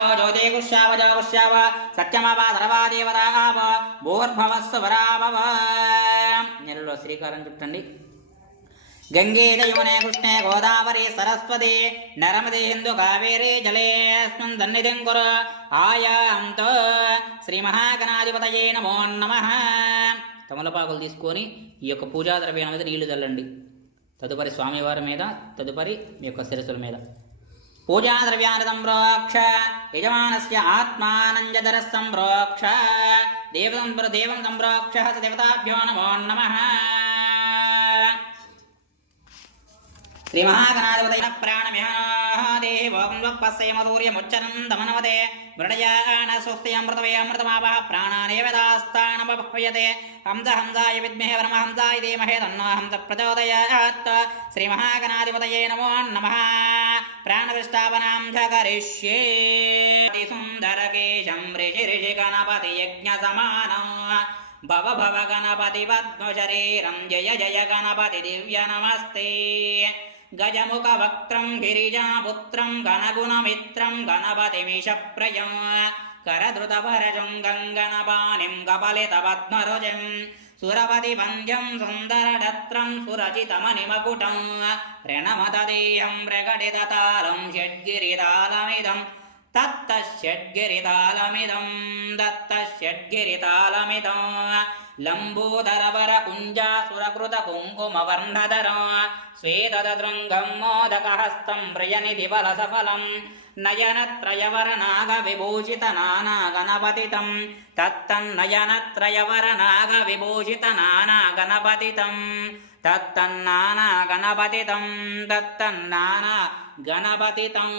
ज्योतिकुष्याव सत्यमावा देवताव भूर्भवस्वराभव నెలలో శ్రీకారం చుట్టండి. గంగే యమునే కృష్ణే గోదావరి సరస్వతి నర్మదే సింధు కావేరీ జలేస్మిన్ సన్నిధిం కురు ఆయాంతో శ్రీ మహాగణాధిపతయే నమో నమః. తమలపాకులు తీసుకొని ఈ యొక్క పూజా ద్రవ్యాల మీద నీళ్లు చల్లండి. తదుపరి స్వామివారి మీద, తదుపరి మీ యొక్క శిరస్సుల మీద. పూజా ద్రవ్యాన్ని సంప్రోక్ష యజమానస్య ఆత్మానంజదర సంప్రోక్ష దేవం సంప్రోక్ష దేవతాభ్యో నమో నమః. శ్రీ మహాగణాధిపతయ ప్రాణమిహదేవపస్యమూర్యముచ్చరం దమనవతే మృడయాన స్వస్తిమృతమే అమృతమావహ ప్రాణానేవ దాస్తానమభ్యతే హంస హంసాయ విద్మహే పరమహంసాయ ధీమహి తన్నో హంస ప్రచోదయాత్. శ్రీ మహాగణాధిపతయే నమో నమః. ప్రాణవిష్టాపనాం చ కరిష్యే. సుందరకేశం ఋషి ఋషి గణపతి యజ్ఞ సమానం భవ భవ గణపతి పద్మశరీరం జయ జయ గణపతి దివ్య నమస్తే. గజముఖ వక్త్రం గిరిజాపుత్రం గణగుణమిత్రం గణపతిమిషప్రయం కరధృతపరజం గంగణపాణిం కపలిత పద్మరుజం సురపతి వంద్యం సుందరడత్రం సురచితమణిమకుటం రణమతదేహం ప్రకటితతాళం షడ్గిరితాళమిదం దత్తషడ్గిరితాళమిదం లంబోదరవర కుంజాసురకృత కుంకుమవర్ణధరం శ్వేతదృంగం మోదకహస్తం ప్రియనిధిబలసఫలం నయనత్రయవరనాగ విభూషిత నానా గణపతితం తత్తన్నయనత్రయవరనాగ విభూషిత నానా గణపతితం తత్తన్నానా గణపతితం తత్తన్నానా గణపతితం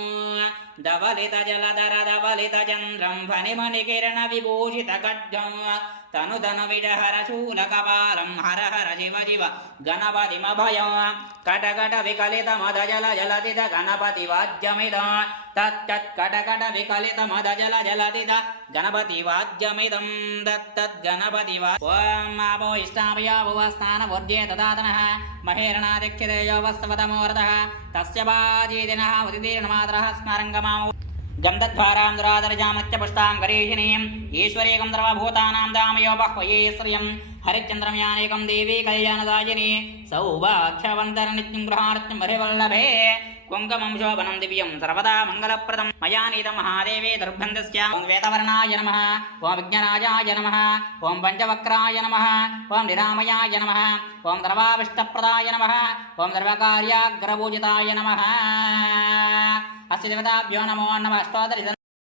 ధవలిత జలధర ధవలిత చంద్రం ఫణిమణికిరణ విభూషిత ఖడ్గం తనుధను విజహర శూలకపాలం హర హర శివ శివ గణపతిమభయం కటకట వికలిత మద జల జలదిద గణపతి వాద్యమిదం తత్తత్కటకట వికలిత మద జల జలదిద గణపతి వాద్యమిదం దత్తద్గణపతి ఓం ఆపో ఇష్టాభయాభువస్థాన వర్జే తదాతనః మహేరణాదిక్షితేజో వస్తవతమోరథః తస్య బాజీదినః ఉదితీర్ణమాతరః స్మరంగమామో గంధద్వారాం దురాదరజామత్యపుష్టాం గరీషిణీం ఈశ్వరీకం సర్వభూతానాం దామయో బహ్వయే శ్రియం హరిచంద్రమయానేకం దేవీ కళ్యాణదాయిని సౌభాగ్యవంతర నిత్యం గృహారత్యం హరివల్లభే కుంకుమం శోభనం దివ్యం సర్వదా మంగళప్రదం మయా నీతం మహాదేవే దుర్గంధస్య. ఓం శ్వేతవర్ణాయ నమః. ఓం విజ్ఞానాయ నమః. ఓం పంచవక్రాయ నమః. ఓం నిరామయాయ నమః. ఓం సర్వావిష్టప్రదాయ నమః. ఓం సర్వకార్యాగ్రపూజితాయ నమః. అస్య దేవతాభ్యో నమో నమః. అష్టోత్తర